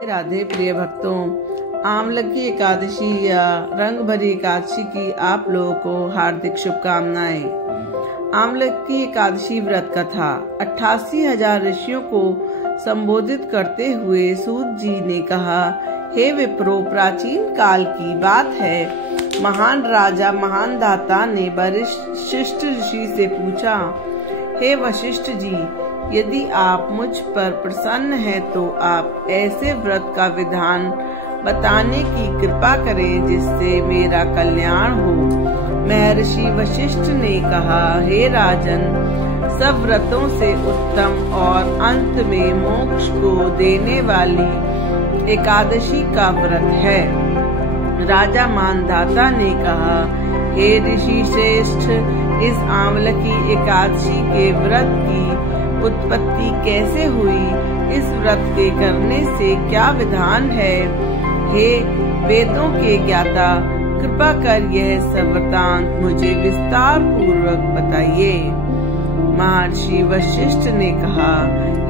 राधे प्रिय भक्तों, आमलकी एकादशी या रंग भरी एकादशी की आप लोगों को हार्दिक शुभकामनाएं। आमलकी एकादशी व्रत कथा 88,000 ऋषियों को संबोधित करते हुए सूत जी ने कहा, हे विप्रो, प्राचीन काल की बात है। महान राजा महान दाता ने वशिष्ठ ऋषि से पूछा, हे वशिष्ठ जी, यदि आप मुझ पर प्रसन्न हैं तो आप ऐसे व्रत का विधान बताने की कृपा करें जिससे मेरा कल्याण हो। महर्षि वशिष्ठ ने कहा, हे राजन, सब व्रतों से उत्तम और अंत में मोक्ष को देने वाली एकादशी का व्रत है। राजा मानधाता ने कहा, हे ऋषि श्रेष्ठ, इस आमलकी एकादशी के व्रत की उत्पत्ति कैसे हुई? इस व्रत के करने से क्या विधान है? हे वेदों के ज्ञाता, कृपा कर यह सब वृतांत मुझे विस्तार पूर्वक बताइए। महर्षि वशिष्ठ ने कहा,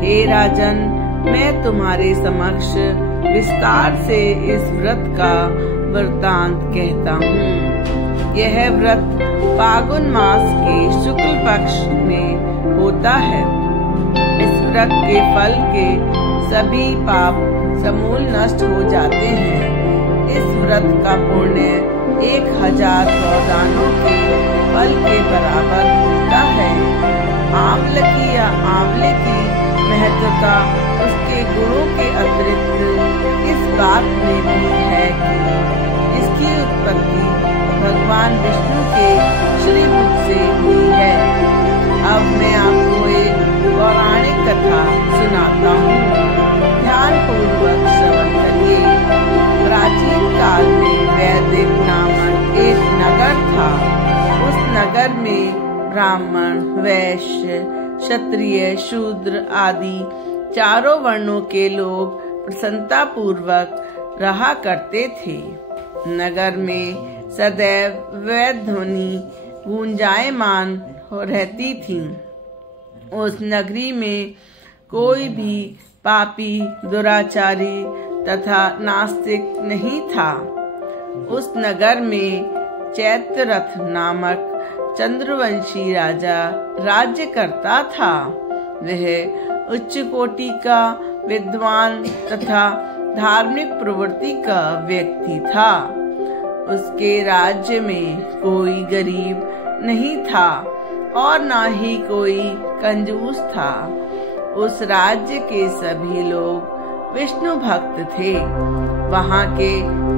हे राजन, मैं तुम्हारे समक्ष विस्तार से इस व्रत का वृतांत कहता हूँ। यह व्रत फागुन मास के शुक्ल पक्ष में होता है। इस व्रत के फल के सभी पाप समूल नष्ट हो जाते हैं। इस व्रत का पुण्य 1000 गौदानों के फल के बराबर होता है। आमलकी या आंवले की महत्वता उसके गुणों के अतिरिक्त इस बात में भी है कि इसकी उत्पत्ति भगवान विष्णु के श्रीमुख से हुई है। अब मैं आपको एक पौराणिक कथा सुनाता हूँ, ध्यान पूर्वक श्रवण करिए। प्राचीन काल में वैदिक नामक एक नगर था। उस नगर में ब्राह्मण, वैश्य, क्षत्रिय, शूद्र आदि चारों वर्णों के लोग प्रसन्नता पूर्वक रहा करते थे। नगर में सदैव वैद ध्वनि गूंजायमान रहती थी। उस नगरी में कोई भी पापी, दुराचारी तथा नास्तिक नहीं था। उस नगर में चैत्ररथ नामक चंद्रवंशी राजा राज्य करता था। वह उच्च कोटि का विद्वान तथा धार्मिक प्रवृत्ति का व्यक्ति था। उसके राज्य में कोई गरीब नहीं था और न ही कोई कंजूस था। उस राज्य के सभी लोग विष्णु भक्त थे। वहाँ के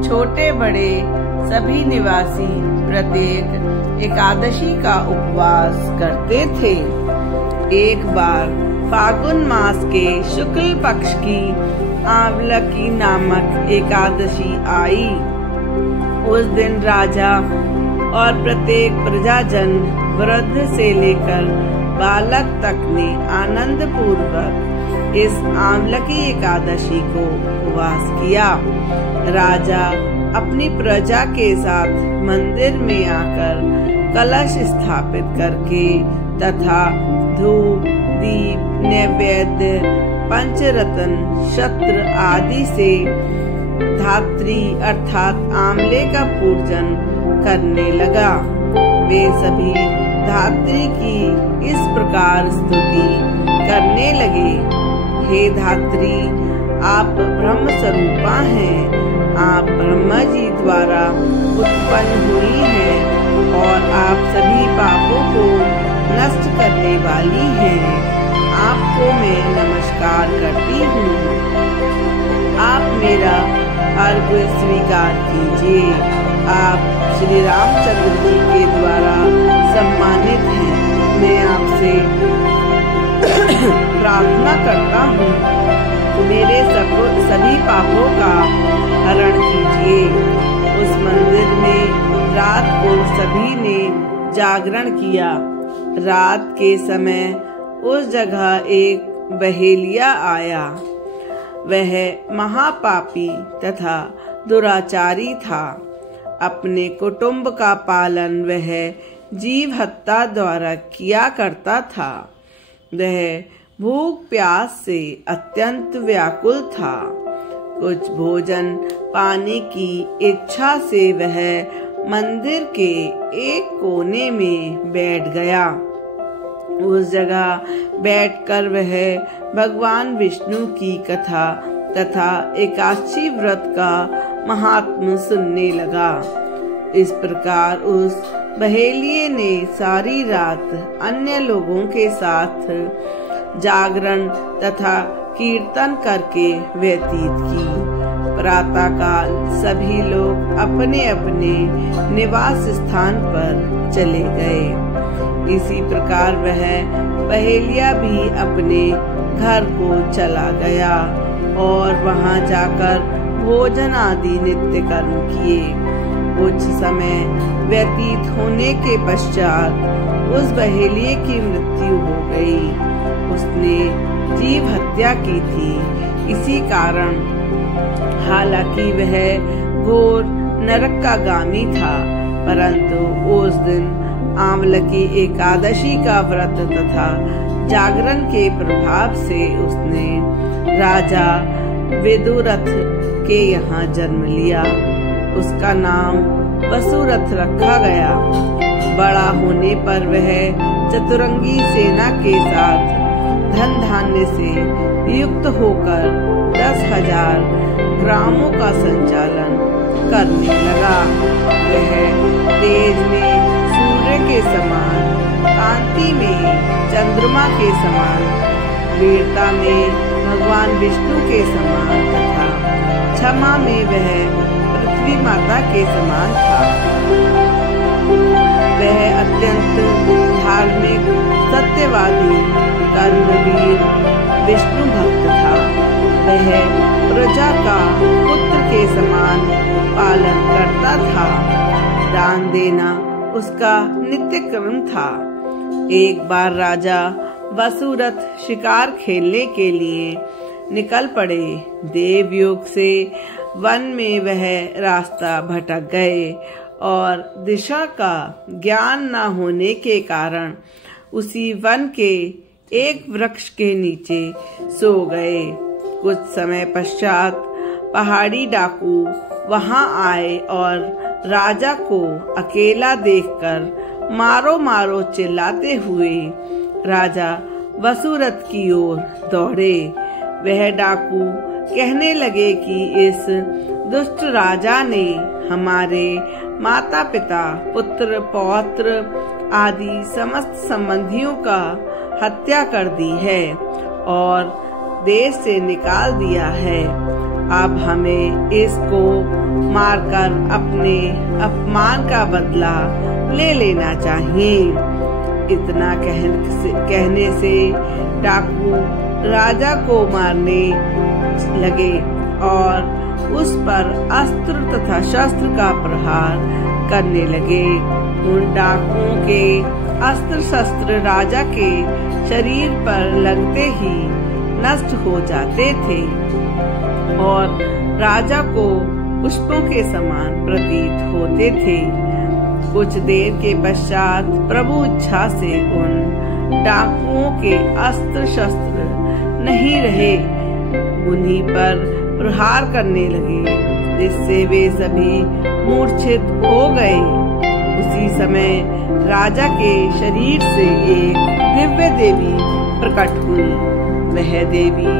छोटे बड़े सभी निवासी प्रत्येक एकादशी का उपवास करते थे। एक बार फागुन मास के शुक्ल पक्ष की आंवलकी नामक एकादशी आई। उस दिन राजा और प्रत्येक प्रजाजन, वृद्ध से लेकर बालक तक ने आनंद पूर्वक इस आमलकी एकादशी को उपवास किया। राजा अपनी प्रजा के साथ मंदिर में आकर कलश स्थापित करके तथा धूप, दीप, नैवेद्य, पंचरत्न, शस्त्र आदि से धात्री अर्थात आंवले का पूजन करने लगा। वे सभी धात्री की इस प्रकार स्तुति करने लगे, हे धात्री, आप ब्रह्म स्वरूपा हैं। आप ब्रह्मा जी द्वारा उत्पन्न हुई हैं और आप सभी पापों को नष्ट करने वाली हैं। आपको मैं नमस्कार करती हूँ। आप मेरा अर्घ्य स्वीकार कीजिए। आप श्री रामचंद्र जी के द्वारा सम्मानित हैं। मैं आपसे प्रार्थना करता हूँ, मेरे सभी पापों का हरण कीजिए। उस मंदिर में रात को सभी ने जागरण किया। रात के समय उस जगह एक बहेलिया आया। वह महापापी तथा दुराचारी था। अपने कुटुंब का पालन वह जीव हत्या द्वारा किया करता था। वह भूख प्यास से अत्यंत व्याकुल था। कुछ भोजन पाने की इच्छा से वह मंदिर के एक कोने में बैठ गया। उस जगह बैठकर वह भगवान विष्णु की कथा तथा एकादशी व्रत का महात्म्य सुनने लगा। इस प्रकार उस बहेलिये ने सारी रात अन्य लोगों के साथ जागरण तथा कीर्तन करके व्यतीत की। प्रातःकाल सभी लोग अपने अपने निवास स्थान पर चले गए। इसी प्रकार वह बहेलिया भी अपने घर को चला गया और वहां जाकर भोजन आदि नित्य कर्म किए। कुछ समय व्यतीत होने के पश्चात उस बहेलिये की मृत्यु हो गई। उसने जीव हत्या की थी। इसी कारण हालांकि वह घोर नरक का गामी था, परंतु उस दिन आमलकी एकादशी का व्रत तथा जागरण के प्रभाव से उसने राजा विदुरथ के यहाँ जन्म लिया। उसका नाम वसुरथ रखा गया। बड़ा होने पर वह चतुरंगी सेना के साथ धन धान्य से युक्त होकर 10,000 ग्रामों का संचालन करने लगा। वह तेज में सूर्य के समान, कांति में चंद्रमा के समान, वीरता में भगवान विष्णु के समान तथा क्षमा में वह पृथ्वी माता के समान था। वह अत्यंत धार्मिक, सत्यवादी, कर्मवीर, विष्णु भक्त था। वह प्रजा का पुत्र के समान पालन करता था। दान देना उसका नित्य कर्म था। एक बार राजा वसुरथ शिकार खेलने के लिए निकल पड़े। देवयोग से वन में वह रास्ता भटक गए और दिशा का ज्ञान न होने के कारण उसी वन के एक वृक्ष के नीचे सो गए। कुछ समय पश्चात पहाड़ी डाकू वहां आए और राजा को अकेला देखकर मारो मारो चिल्लाते हुए राजा वसुरथ की ओर दौड़े। वह डाकू कहने लगे कि इस दुष्ट राजा ने हमारे माता पिता, पुत्र पौत्र आदि समस्त संबंधियों का हत्या कर दी है और देश से निकाल दिया है। अब हमें इसको मारकर अपने अपमान का बदला ले लेना चाहिए। इतना कहने से डाकू राजा को मारने लगे और उस पर अस्त्र तथा शस्त्र का प्रहार करने लगे। उन डाकुओं के अस्त्र शस्त्र राजा के शरीर पर लगते ही नष्ट हो जाते थे और राजा को पुष्पों के समान प्रतीत होते थे। कुछ देर के पश्चात प्रभु इच्छा से उन डाकुओं के अस्त्र शस्त्र नहीं रहे, उन्हीं पर प्रहार करने लगे, जिससे वे सभी मूर्छित हो गए। उसी समय राजा के शरीर से एक दिव्य देवी प्रकट हुई। वह देवी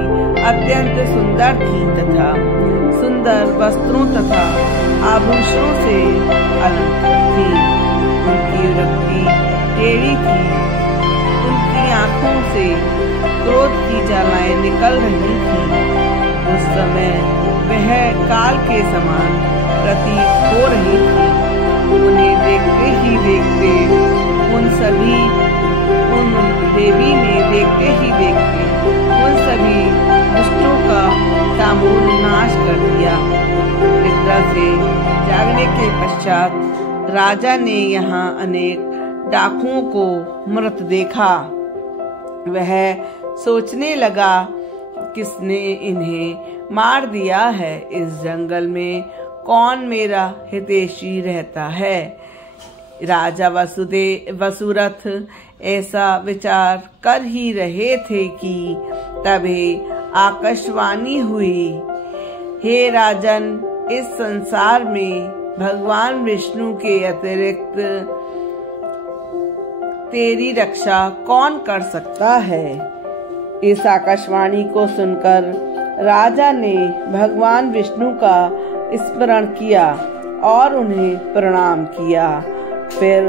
अत्यंत सुंदर थी तथा सुंदर वस्त्रों तथा आभूषणों से अलंकृत थी। उनकी रक्ति टेढ़ी थी। उनकी आंखों से क्रोध की ज्वालाएं निकल रही थी। उस समय वह काल के समान प्रतीत हो रही थी। उन्हें देखते ही देखते उन देवी ने देखते ही देखते उन सभी दुष्टों का समूल नाश कर दिया। निद्रा से जागने के पश्चात राजा ने यहाँ अनेक डाकुओं को मृत देखा। वह सोचने लगा, किसने इन्हें मार दिया है? इस जंगल में कौन मेरा हितैषी रहता है? राजा वसुरथ ऐसा विचार कर ही रहे थे कि तभी आकाशवाणी हुई, हे राजन, इस संसार में भगवान विष्णु के अतिरिक्त तेरी रक्षा कौन कर सकता है। इस आकाशवाणी को सुनकर राजा ने भगवान विष्णु का स्मरण किया और उन्हें प्रणाम किया। फिर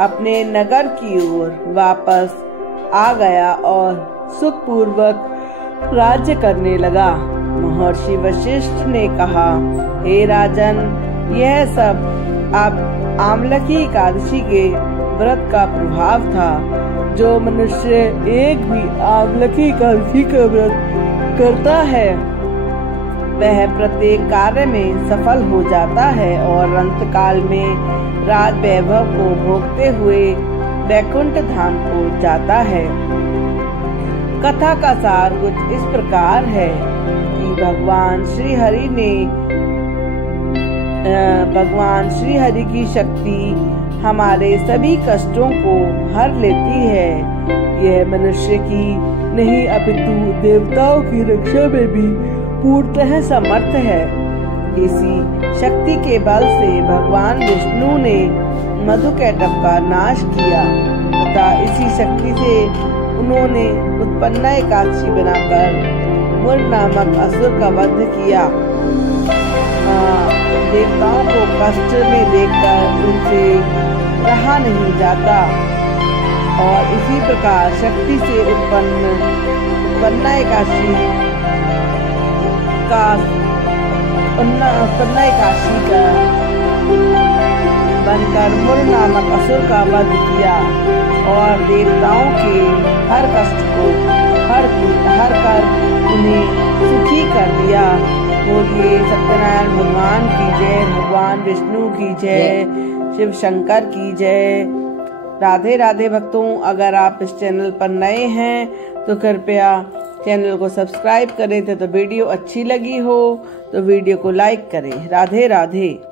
अपने नगर की ओर वापस आ गया और सुखपूर्वक राज्य करने लगा। महर्षि वशिष्ठ ने कहा, हे राजन, यह सब अब आमलकी एकादशी के व्रत का प्रभाव था। जो मनुष्य एक भी आमलकी एकादशी का व्रत करता है वह प्रत्येक कार्य में सफल हो जाता है और अंतकाल में राज वैभव को भोगते हुए वैकुंठ धाम को जाता है। कथा का सार कुछ इस प्रकार है कि भगवान श्री हरि की शक्ति हमारे सभी कष्टों को हर लेती है। यह मनुष्य की नहीं अपितु देवताओं की रक्षा में भी पूर्णतः समर्थ है। इसी शक्ति के बल से भगवान विष्णु ने मधुकैटभ का नाश किया तथा इसी शक्ति से उन्होंने उत्पन्ना एकादशी बनाकर मुर नामक असुर का वध किया। देवताओं को कष्ट में देखकर उनसे रहा नहीं जाता और इसी प्रकार शक्ति से उत्पन्ना एकादशी का बनकर मुर नामक असुर का वध किया और देवताओं के हर कष्ट को हर कर उन्हें सुखी कर दिया। बोलिए सत्यनारायण भगवान की जय, भगवान विष्णु की जय, शिव शंकर की जय। राधे राधे भक्तों, अगर आप इस चैनल पर नए हैं तो कृपया चैनल को सब्सक्राइब करें तथा वीडियो अच्छी लगी हो तो वीडियो को लाइक करें। राधे राधे।